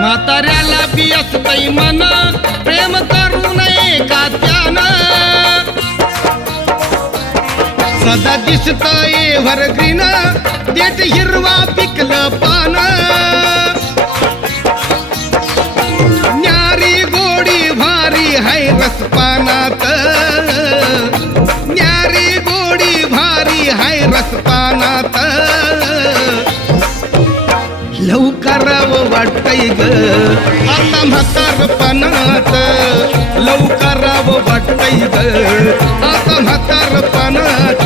म्हाताऱ्याला बी असतंय मन प्रेम करू नये का त्यानं सदा दिसतंय एव्हरग्रीन देठ हिरवा पिकलं पान न्यारी गोडी भारी हाय रसपानात न्यारी गोडी भारी हाय रसपानात लवकरावं वाटतंय ग आता म्हातारपणात लवकरावं वाटतंय ग आता म्हातारपणात